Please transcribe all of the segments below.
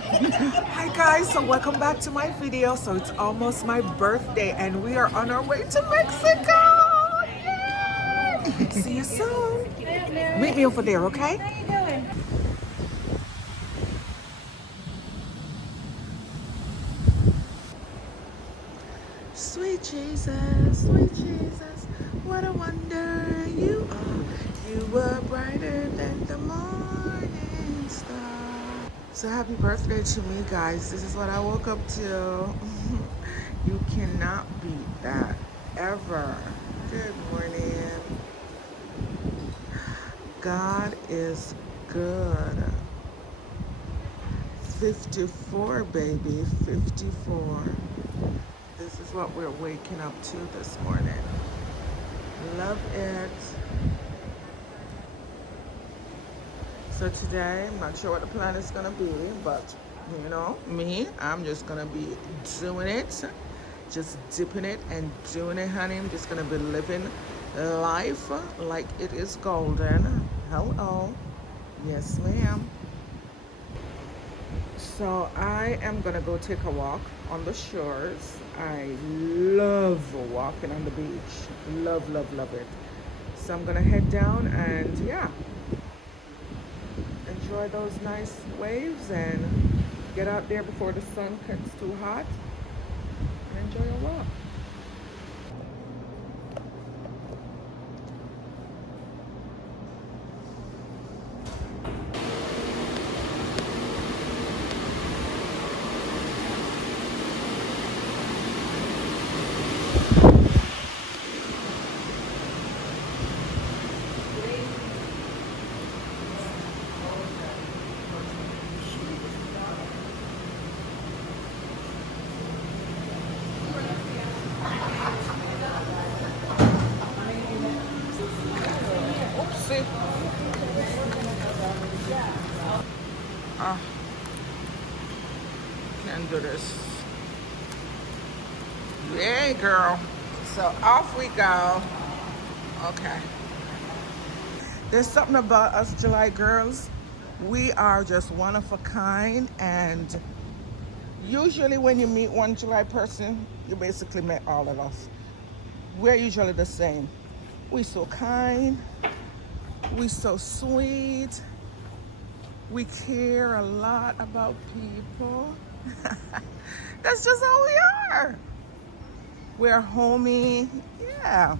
Hi guys, so welcome back to my video. So it's almost my birthday and we are on our way to Mexico. Yay! See you soon. Meet me over there, okay? Sweet Jesus, what a wonder you are. You were brighter than the morning star. So happy birthday to me, guys. This is what I woke up to. You cannot beat that, ever. Good morning. God is good. 54, baby, 54. This is what we're waking up to this morning. Love it. So today, I'm not sure what the plan is gonna be, but you know, me, I'm just gonna be doing it, just dipping it and doing it, honey. I'm just gonna be living life like it is golden. Hello. Yes, ma'am. So I am gonna go take a walk on the shores. I love walking on the beach. Love, love, love it. So I'm gonna head down and yeah, enjoy those nice waves and get out there before the sun gets too hot and enjoy a walk. Oopsie. Ah, can't do this. Yay, girl. So off we go. Okay. There's something about us July girls. We are just one of a kind, and usually when you meet one July person, you basically met all of us. We're usually the same. We so kind, we so sweet, we care a lot about people. That's just how we are. We're homey, yeah.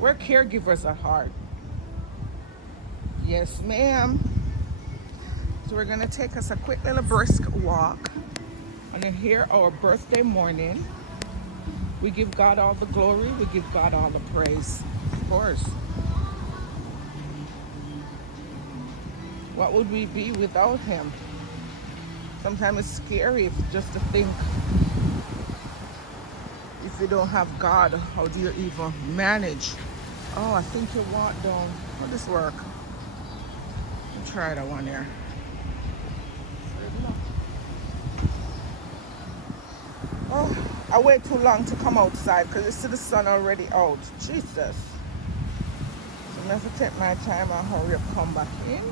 We're caregivers at heart. Yes, ma'am. So we're gonna take us a quick little brisk walk on here our birthday morning. We give God all the glory, we give God all the praise, of course. What would we be without him? Sometimes it's scary just to think, if you don't have God, how do you even manage? Oh, I think you walk down. How does this work? I'll try that one there. Oh, I wait too long to come outside because you see the sun already out. Jesus. So I'm going to take my time and hurry up, come back in.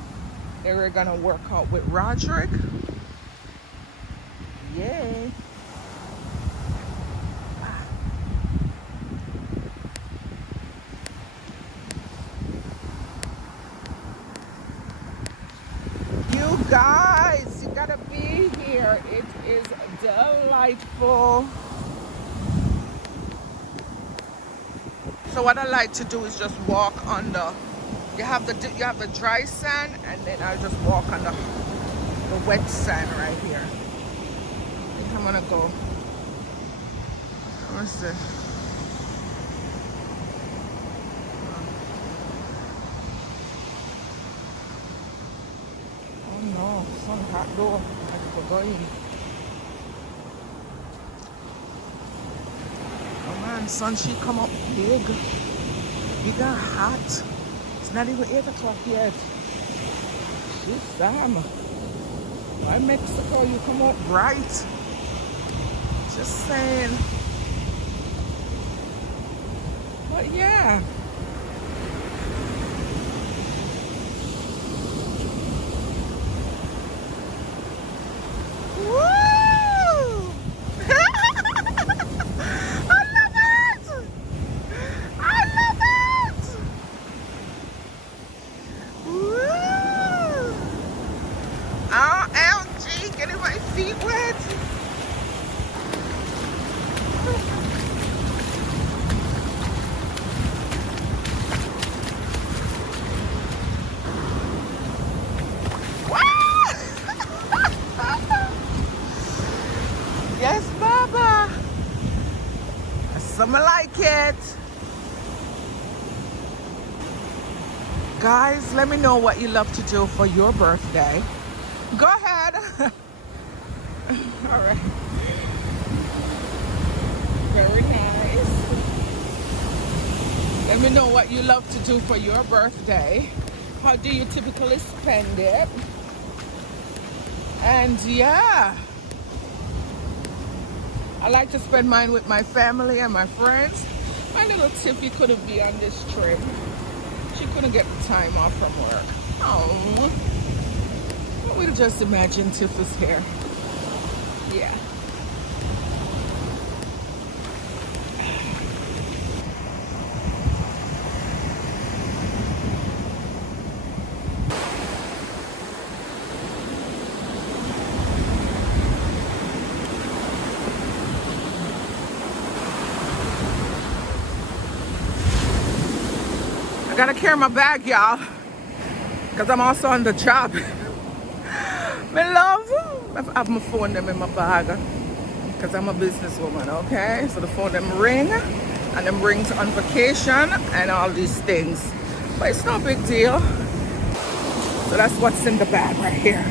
Then we're going to work out with Roderick. Yay. You guys, you gotta be here. It is delightful. So what I like to do is just walk on the, you have the dry sand, and then I just walk on the wet sand right here. I think I'm gonna go. What's this? Oh no, sun hot though. I have to go in. Oh man, sun she come up big. Big and hot. It's not even 8 o'clock yet. She's Sam. Why Mexico you come out bright? Just saying. But yeah. it. Guys, let me know what you love to do for your birthday. Go ahead. All right. Very nice. Let me know what you love to do for your birthday. How do you typically spend it? And yeah, I like to spend mine with my family and my friends. My little Tiffy couldn't be on this trip. She couldn't get the time off from work. Oh, but we'll just imagine Tiff is here. Yeah. I gotta carry my bag, y'all, because I'm also on the job. My love, I have my phone them in my bag because I'm a businesswoman, okay? So the phone them ring and them rings on vacation and all these things. But it's no big deal. So that's what's in the bag right here.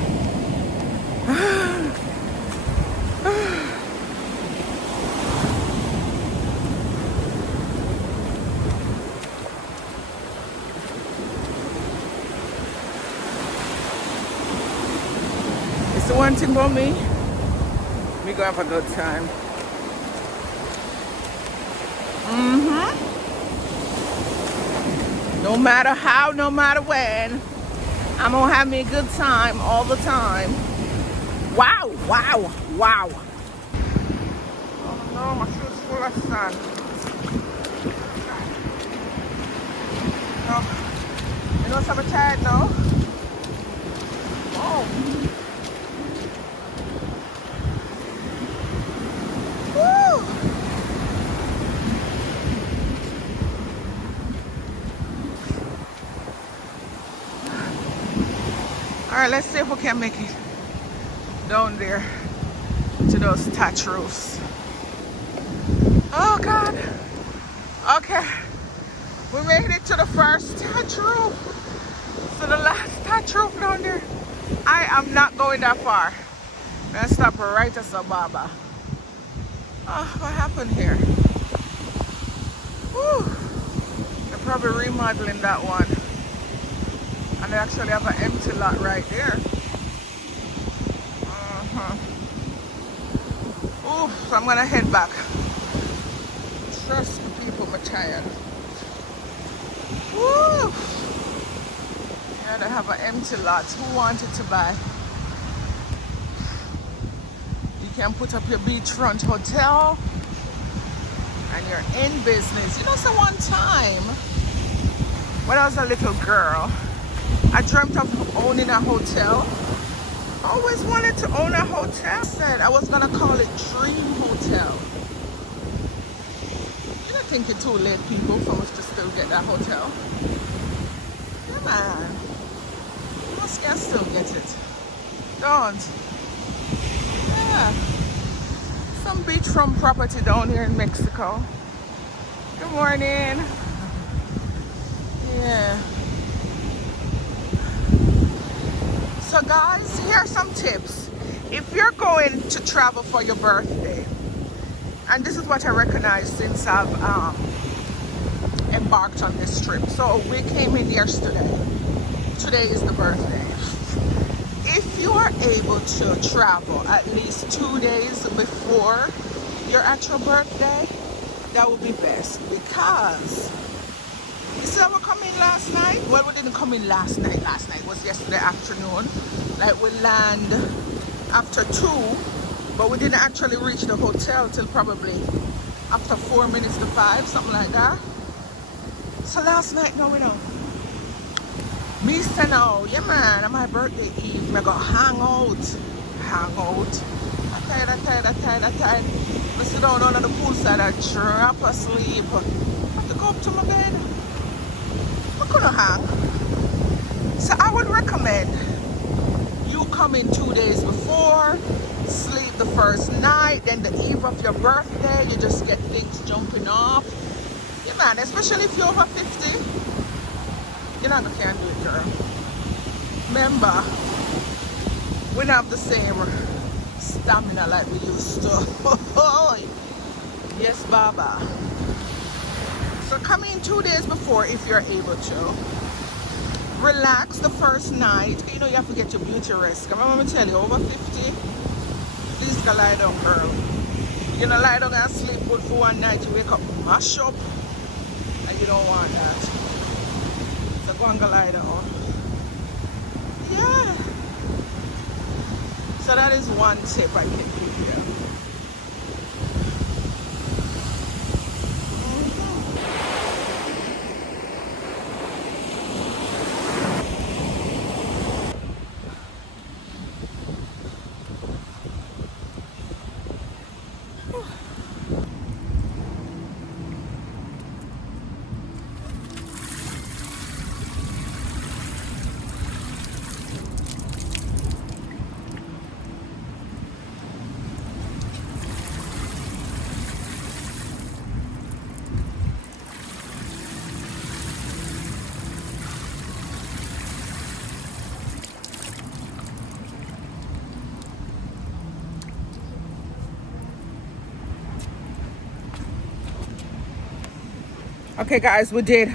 It's the one thing about me. We gonna have a good time. No matter how, no matter when, I'm gonna have me a good time all the time. Wow, wow, wow. Oh no, my shoes full of sand. No. You know something tired now? Oh. Woo! All right, let's see if we can make it down there to those thatch roofs. Oh God. Okay. We made it to the first thatch roof. So the last thatch roof down there. I am not going that far. I'm gonna stop right at Sababa. Oh, what happened here? Whew. They're probably remodeling that one. And they actually have an empty lot right there. Ooh, so I'm gonna head back. Trust me, people, I'm tired. Woo! Yeah, they have an empty lot. Who wanted to buy? You can put up your beachfront hotel and you're in business. You know, so one time when I was a little girl, I dreamt of owning a hotel. I always wanted to own a hotel. I said I was gonna call it Dream Hotel. You're not thinking too late, people, for us to still get that hotel. Yeah, man. You can still get it. Don't. Yeah. Some beachfront property down here in Mexico. Good morning. Yeah. So guys, here are some tips. If you're going to travel for your birthday, and this is what I recognize since I've embarked on this trip. So we came in yesterday. Today is the birthday. If you are able to travel at least 2 days before your actual birthday, that would be best, because you see how we come in last night? Well, we didn't come in last night. Last night was yesterday afternoon. Like, we land after 2, but we didn't actually reach the hotel till probably after 4 minutes to 5, something like that. So last night, no, we know. Me say now, yeah man, on my birthday eve, I got hang out. I tired. I sit down under the poolside, I drop asleep. I have to go up to my bed. I couldn't hang. So I would recommend you come in 2 days before, sleep the first night, then the eve of your birthday, you just get things jumping off. man, especially if you're over 50. You're not gonna can't do it, girl. Remember, we don't have the same stamina like we used to. Yes, Baba. So come in 2 days before if you're able to. Relax the first night. You know you have to get your beauty rest. Remember me tell you, over 50, please go lie down, girl. You're gonna lie down and sleep good for one night. You wake up mash up, and you don't want that. So go and go lie down. Yeah. So that is one tip I can give you. Okay guys, we did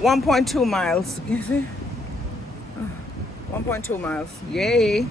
1.2 miles. You see? 1.2 miles. Yay.